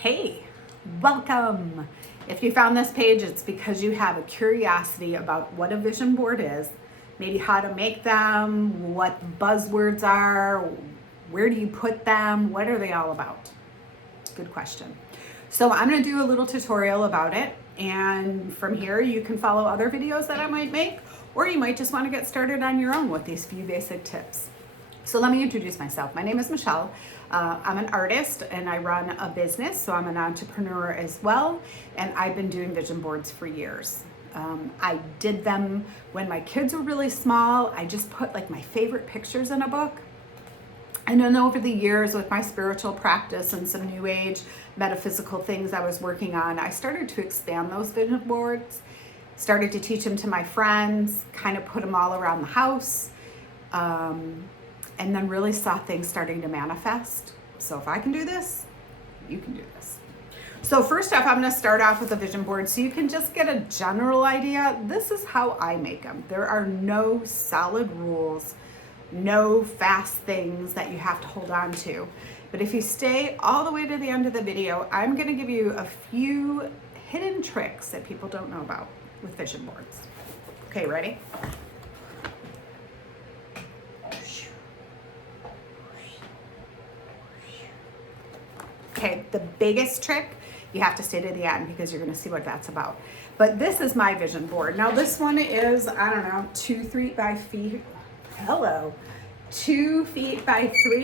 Hey, welcome. If you found this page, it's because you have a curiosity about what a vision board is, maybe how to make them, what buzzwords are, where do you put them, what are they all about? Good question. So I'm going to do a little tutorial about it, and from here you can follow other videos that I might make, or you might just want to get started on your own with these few basic tips. So let me introduce myself. My name is Michelle. I'm an artist and I run a business, so I'm an entrepreneur as well, and I've been doing vision boards for years. I did them when my kids were really small. I just put like my favorite pictures in a book. And then over the years with my spiritual practice and some new age metaphysical things I was working on, I started to expand those vision boards, started to teach them to my friends, kind of put them all around the house. And then really saw things starting to manifest. So if I can do this, you can do this. So first off, I'm going to start off with a vision board so you can just get a general idea. This is how I make them. There are no solid rules, no fast things that you have to hold on to. But if you stay all the way to the end of the video, I'm going to give you a few hidden tricks that people don't know about with vision boards. Okay, ready? Okay, the biggest trick, you have to stay to the end because you're going to see what that's about. But this is my vision board. Now this one is, I don't know, 2 feet by 3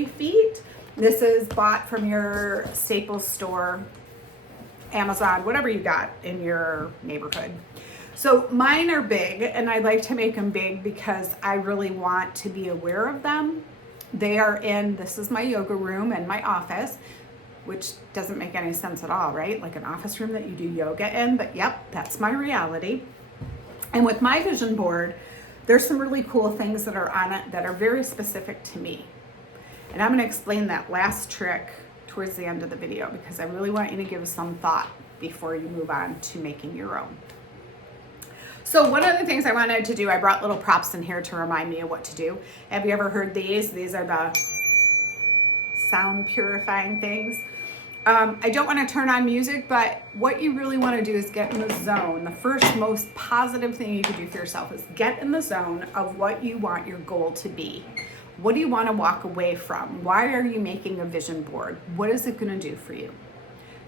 feet. This is bought from your Staples store, Amazon, whatever you got in your neighborhood. So mine are big, and I like to make them big because I really want to be aware of them. They are in, this is my yoga room and my office, which doesn't make any sense at all, right? Like an office room that you do yoga in, but yep, that's my reality. And with my vision board, there's some really cool things that are on it that are very specific to me. And I'm gonna explain that last trick towards the end of the video because I really want you to give some thought before you move on to making your own. So one of the things I wanted to do, I brought little props in here to remind me of what to do. Have you ever heard these? These are the sound purifying things. I don't want to turn on music, but what you really want to do is get in the zone. The first most positive thing you can do for yourself is get in the zone of what you want your goal to be. What do you want to walk away from? Why are you making a vision board? What is it going to do for you?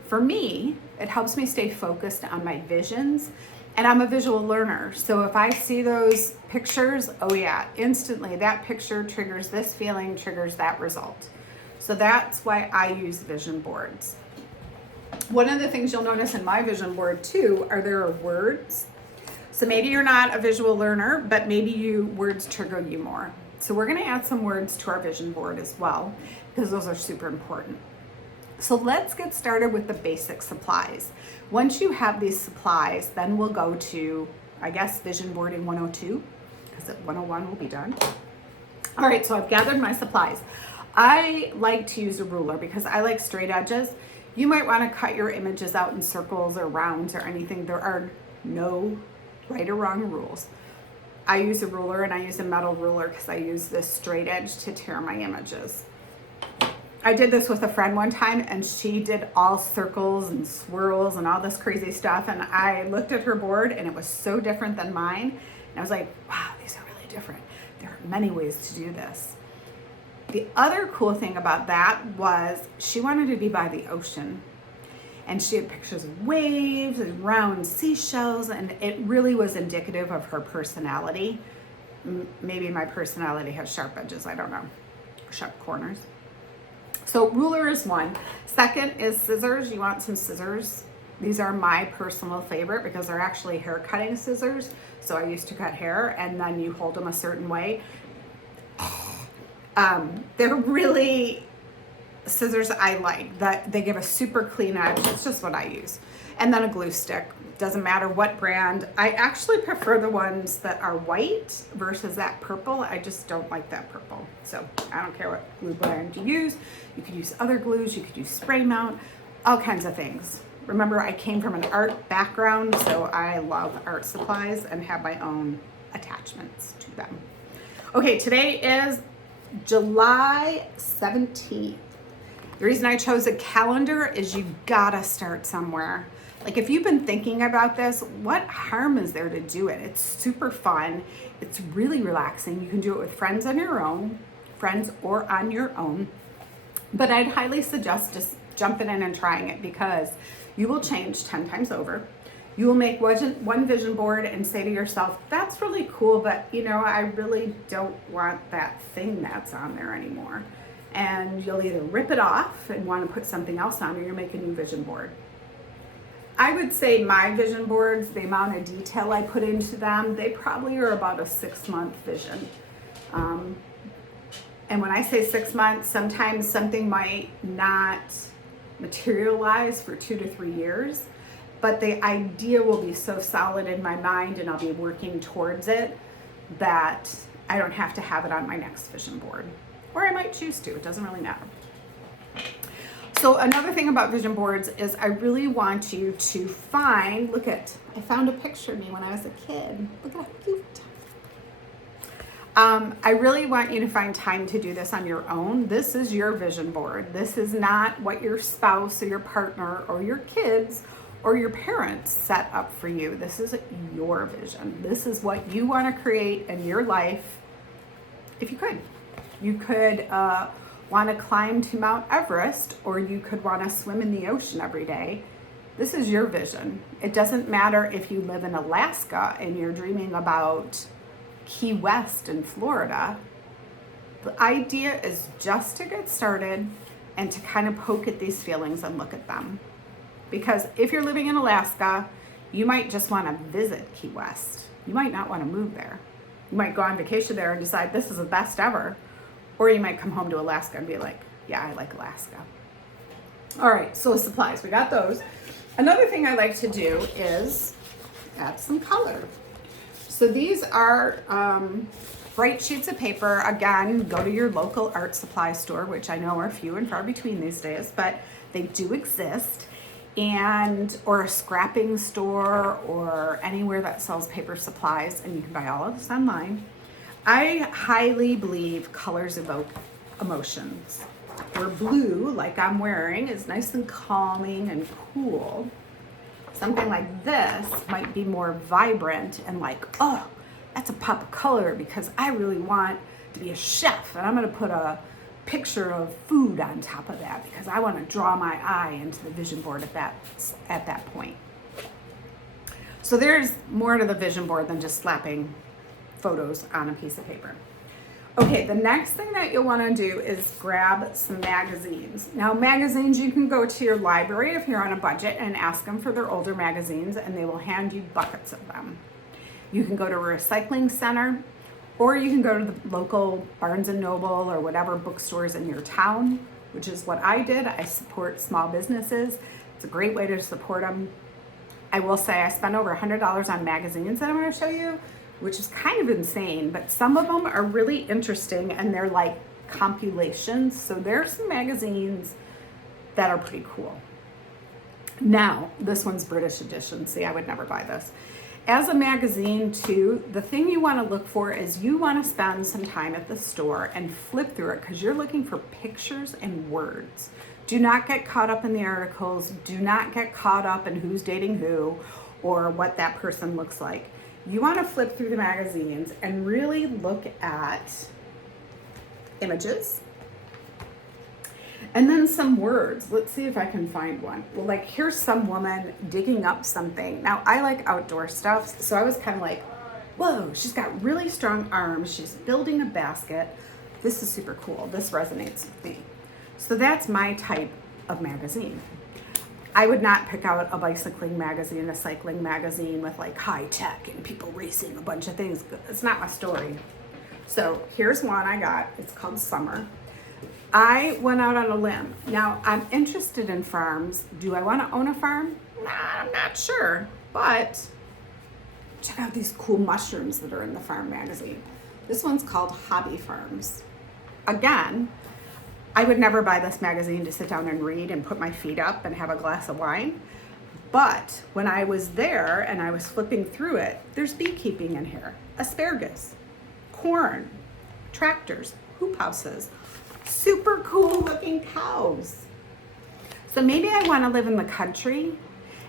For me, it helps me stay focused on my visions, and I'm a visual learner. So if I see those pictures, oh yeah, instantly that picture triggers this feeling, triggers that result. So that's why I use vision boards. One of the things you'll notice in my vision board too there are words. So maybe you're not a visual learner, but maybe words trigger you more. So we're going to add some words to our vision board as well because those are super important. So let's get started with the basic supplies. Once you have these supplies, then we'll go to, I guess, vision boarding 102 because at 101 we'll be done. All right, so I've gathered my supplies. I like to use a ruler because I like straight edges. You might want to cut your images out in circles or rounds or anything. There are no right or wrong rules. I use a ruler, and I use a metal ruler because I use this straight edge to tear my images. I did this with a friend one time, and she did all circles and swirls and all this crazy stuff, and I looked at her board and it was so different than mine, and I was like, wow, these are really different. There are many ways to do this. The other cool thing about that was she wanted to be by the ocean, and she had pictures of waves and round seashells, and it really was indicative of her personality. Maybe my personality has sharp edges, I don't know, sharp corners. So ruler is one. Second is scissors. You want some scissors. These are my personal favorite because they're actually hair cutting scissors. So I used to cut hair, and then you hold them a certain way. They're really scissors I like. That they give a super clean edge. It's just what I use. And then a glue stick. Doesn't matter what brand. I actually prefer the ones that are white versus that purple. I just don't like that purple. So I don't care what glue brand you use. You could use other glues. You could use spray mount. All kinds of things. Remember, I came from an art background, so I love art supplies and have my own attachments to them. Okay, today is July 17th. The reason I chose a calendar is you gotta start somewhere. Like if you've been thinking about this, what harm is there to do it? It's super fun. It's really relaxing. You can do it with friends on your own, friends or on your own. But I'd highly suggest just jumping in and trying it because you will change 10 times over. You will make one vision board and say to yourself, that's really cool, but you know, I really don't want that thing that's on there anymore. And you'll either rip it off and want to put something else on, or you'll make a new vision board. I would say my vision boards, the amount of detail I put into them, they probably are about a 6-month vision. And when I say 6 months, sometimes something might not materialize for 2 to 3 years, but the idea will be so solid in my mind and I'll be working towards it that I don't have to have it on my next vision board. Or I might choose to, it doesn't really matter. So another thing about vision boards is I really want you to find, I found a picture of me when I was a kid. Look at how cute. I really want you to find time to do this on your own. This is your vision board. This is not what your spouse or your partner or your kids or your parents set up for you. This is your vision. This is what you want to create in your life. If you could. You could want to climb to Mount Everest, or you could want to swim in the ocean every day. This is your vision. It doesn't matter if you live in Alaska and you're dreaming about Key West in Florida. The idea is just to get started and to kind of poke at these feelings and look at them. Because if you're living in Alaska, you might just want to visit Key West. You might not want to move there. You might go on vacation there and decide this is the best ever. Or you might come home to Alaska and be like, yeah, I like Alaska. All right, so supplies, we got those. Another thing I like to do is add some color. So these are bright sheets of paper. Again, go to your local art supply store, which I know are few and far between these days, but they do exist. Or a scrapping store or anywhere that sells paper supplies, and you can buy all of this online. I highly believe colors evoke emotions. Where blue, like I'm wearing, is nice and calming and cool. Something like this might be more vibrant and like, oh, that's a pop of color because I really want to be a chef and I'm gonna put a picture of food on top of that because I want to draw my eye into the vision board at that point. So there's more to the vision board than just slapping photos on a piece of paper. Okay, the next thing that you'll want to do is grab some magazines. Now, magazines, you can go to your library if you're on a budget and ask them for their older magazines, and they will hand you buckets of them. You can go to a recycling center, or you can go to the local Barnes & Noble or whatever bookstores in your town, which is what I did. I support small businesses. It's a great way to support them. I will say I spent over $100 on magazines that I'm going to show you, which is kind of insane, but some of them are really interesting and they're like compilations. So there's some magazines that are pretty cool. Now, this one's British edition. See, I would never buy this. As a magazine too, the thing you want to look for is you want to spend some time at the store and flip through it because you're looking for pictures and words. Do not get caught up in the articles. Do not get caught up in who's dating who or what that person looks like. You want to flip through the magazines and really look at images and then some words. Let's see if I can find one. Well, like here's some woman digging up something. Now I like outdoor stuff, so I was kind of like, whoa, she's got really strong arms. She's building a basket. This is super cool. This resonates with me. So that's my type of magazine. I would not pick out a bicycling magazine, a cycling magazine with like high tech and people racing a bunch of things. It's not my story. So here's one I got. It's called Summer. I went out on a limb. Now I'm interested in farms. Do I want to own a farm? Nah, I'm not sure. But check out these cool mushrooms that are in the farm magazine. This one's called Hobby Farms. Again, I would never buy this magazine to sit down and read and put my feet up and have a glass of wine. But when I was there and I was flipping through it, there's beekeeping in here, asparagus, corn, tractors, hoop houses, super cool looking cows. So maybe I want to live in the country,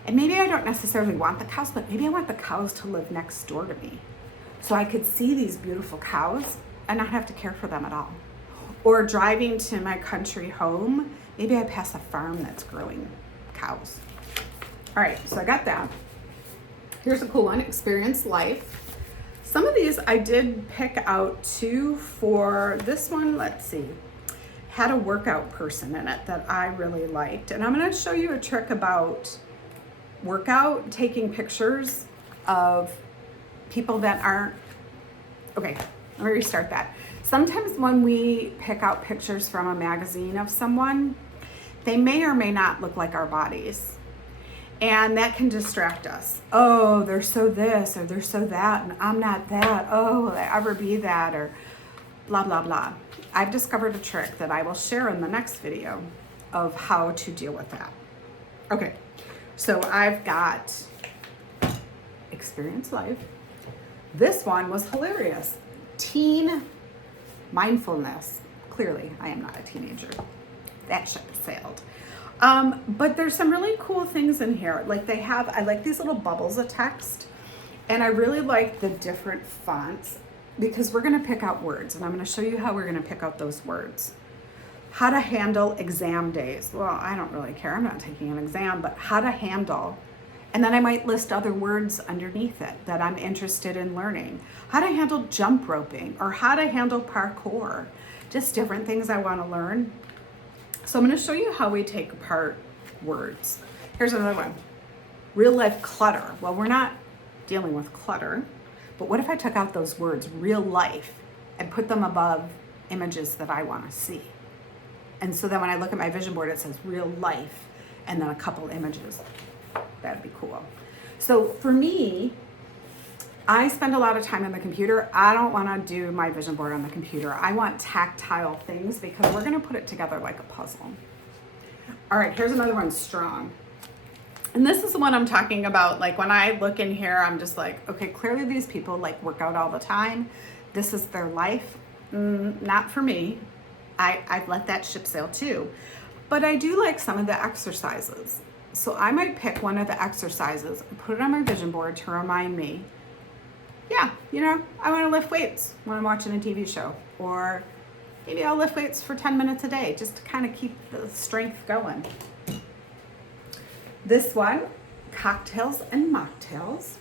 and maybe I don't necessarily want the cows, but maybe I want the cows to live next door to me. So I could see these beautiful cows and not have to care for them at all. Or driving to my country home, maybe I pass a farm that's growing cows. All right, so I got that. Here's a cool one, experience life. Some of these I did pick out too for this one, let's see, had a workout person in it that I really liked. And I'm gonna show you a trick about workout, taking pictures of people that aren't, okay, let me restart that. Sometimes when we pick out pictures from a magazine of someone, they may or may not look like our bodies. And that can distract us. Oh, they're so this or they're so that, and I'm not that. Oh, will I ever be that, or blah, blah, blah. I've discovered a trick that I will share in the next video of how to deal with that. Okay, so I've got experience life. This one was hilarious. Teen mindfulness. Clearly, I am not a teenager. That ship has sailed. But there's some really cool things in here. Like they have, I like these little bubbles of text, and I really like the different fonts because we're gonna pick out words, and I'm gonna show you how we're gonna pick out those words. How to handle exam days. Well, I don't really care, I'm not taking an exam, but how to handle. And then I might list other words underneath it that I'm interested in learning. How to handle jump roping, or how to handle parkour. Just different things I wanna learn. So I'm gonna show you how we take apart words. Here's another one. Real life clutter. Well, we're not dealing with clutter, but what if I took out those words, real life, and put them above images that I wanna see? And so then when I look at my vision board, it says real life, and then a couple images. That'd be cool. So for me, I spend a lot of time on the computer. I don't want to do my vision board on the computer. I want tactile things because we're going to put it together like a puzzle. All right, here's another one, strong. And this is the one I'm talking about. Like when I look in here, I'm just like, okay, clearly these people like work out all the time. This is their life. Not for me. I'd let that ship sail too. But I do like some of the exercises. So I might pick one of the exercises and put it on my vision board to remind me, yeah, you know, I want to lift weights when I'm watching a TV show, or maybe I'll lift weights for 10 minutes a day just to kind of keep the strength going. This one, cocktails and mocktails.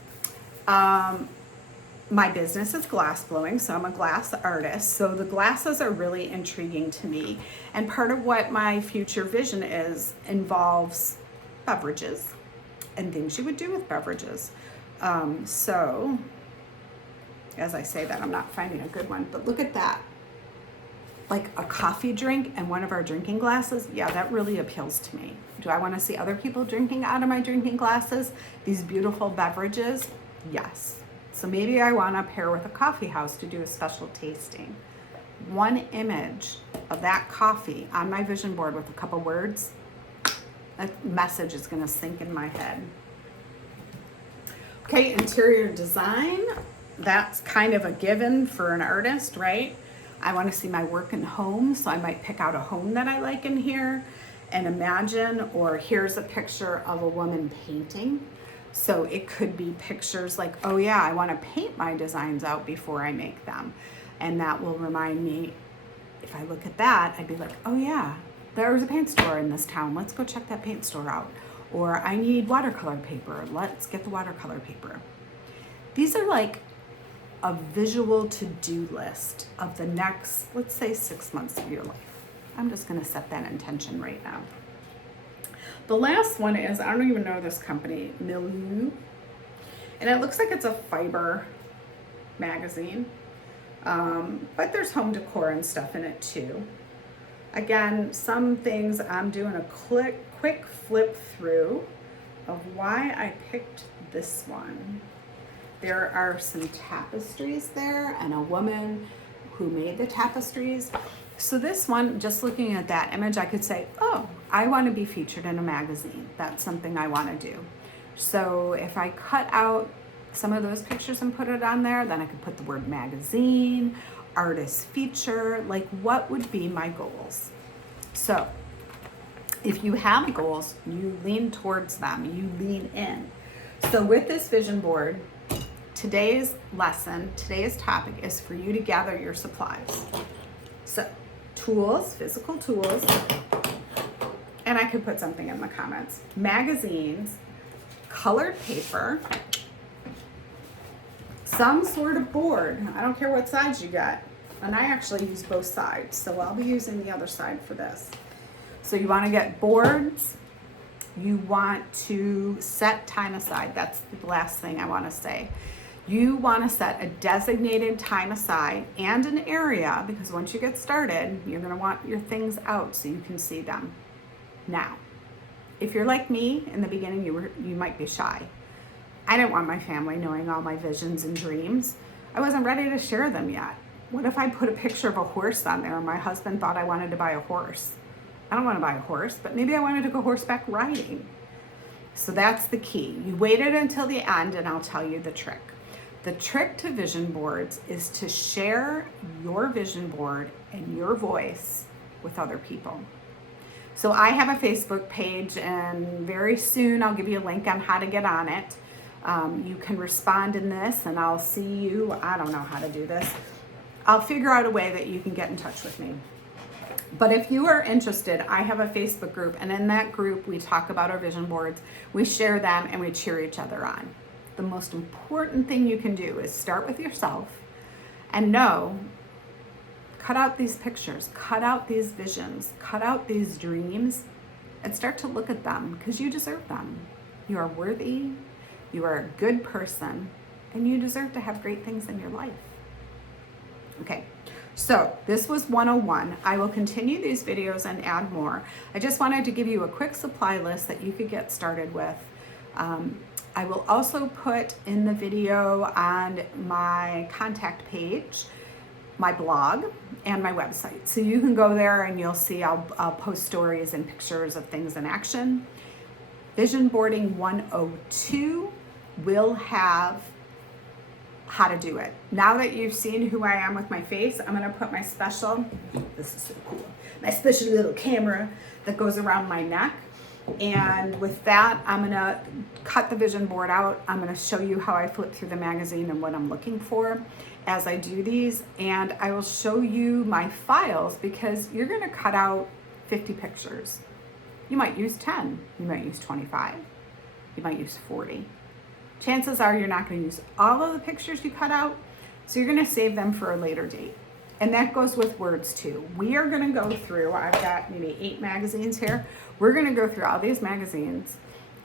My business is glass blowing, so I'm a glass artist. So the glasses are really intriguing to me. And part of what my future vision is involves beverages and things you would do with beverages. So as I say that, I'm not finding a good one, but look at that. Like a coffee drink and one of our drinking glasses. Yeah, that really appeals to me. Do I want to see other people drinking out of my drinking glasses? These beautiful beverages? Yes. So maybe I want to pair with a coffee house to do a special tasting. One image of that coffee on my vision board with a couple words, that message is going to sink in my head. Okay, interior design. That's kind of a given for an artist, right? I want to see my work in home, so I might pick out a home that I like in here and imagine, or here's a picture of a woman painting. So it could be pictures like, oh yeah, I want to paint my designs out before I make them. And that will remind me, if I look at that, I'd be like, oh yeah, there's a paint store in this town. Let's go check that paint store out. Or I need watercolor paper. Let's get the watercolor paper. These are like a visual to-do list of the next, let's say, 6 months of your life. I'm just gonna set that intention right now. The last one is, I don't even know this company, Milieu. And it looks like it's a fiber magazine. But there's home decor and stuff in it too. Again, some things I'm doing a quick flip through of why I picked this one. There are some tapestries there and a woman who made the tapestries. So this one, just looking at that image, I could say, oh, I want to be featured in a magazine. That's something I want to do. So if I cut out some of those pictures and put it on there, then I could put the word magazine, artist feature, like what would be my goals? So If you have goals, you lean towards them, you lean in. So with this vision board, today's lesson, today's topic is for you to gather your supplies. So tools, physical tools, and I could put something in the comments, magazines, colored paper, some sort of board. I don't care what sides you got. And I actually use both sides, so I'll be using the other side for this. So you want to get boards. You want to set time aside. That's the last thing I want to say. You want to set a designated time aside and an area, because once you get started, you're going to want your things out so you can see them. Now, if you're like me, in the beginning you might be shy. I didn't want my family knowing all my visions and dreams. I wasn't ready to share them yet. What if I put a picture of a horse on there and my husband thought I wanted to buy a horse? I don't want to buy a horse, but maybe I wanted to go horseback riding. So that's the key. You waited until the end and I'll tell you the trick. The trick to vision boards is to share your vision board and your voice with other people. So I have a Facebook page, and very soon I'll give you a link on how to get on it. You can respond in this and I'll see you. I don't know how to do this. I'll figure out a way that you can get in touch with me. But if you are interested, I have a Facebook group, and in that group we talk about our vision boards, we share them, and we cheer each other on. The most important thing you can do is start with yourself and know, cut out these pictures, cut out these visions, cut out these dreams, and start to look at them, because you deserve them. You are worthy, you are a good person, and you deserve to have great things in your life. Okay, so this was 101. I will continue these videos and add more. I just wanted to give you a quick supply list that you could get started with. I will also put in the video on my contact page, my blog, and my website. So you can go there and you'll see I'll post stories and pictures of things in action. Vision Boarding 102 will have how to do it. Now that you've seen who I am with my face, I'm gonna put my special, this is so cool, my special little camera that goes around my neck. And with that, I'm gonna cut the vision board out. I'm gonna show you how I flip through the magazine and what I'm looking for as I do these. And I will show you my files, because you're gonna cut out 50 pictures. You might use 10, you might use 25, you might use 40. Chances are you're not going to use all of the pictures you cut out, so you're going to save them for a later date. And that goes with words too. We are going to go through, I've got maybe 8 magazines here. We're going to go through all these magazines,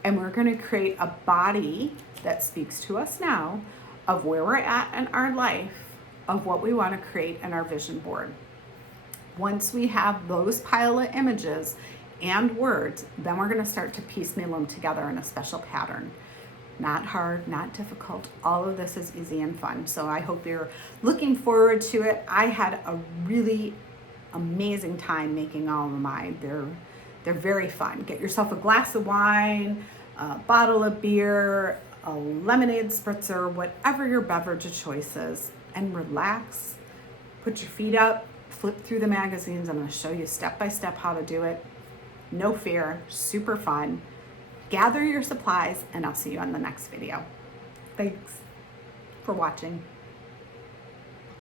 and we're going to create a body that speaks to us now of where we're at in our life, of what we want to create in our vision board. Once we have those pile of images and words, then we're going to start to piecemeal them together in a special pattern. Not hard, not difficult. All of this is easy and fun. So I hope you're looking forward to it. I had a really amazing time making all of mine. They're very fun. Get yourself a glass of wine, a bottle of beer, a lemonade spritzer, whatever your beverage of choice is, and relax. Put your feet up, flip through the magazines. I'm going to show you step by step how to do it. No fear, super fun. Gather your supplies, and I'll see you on the next video. Thanks for watching.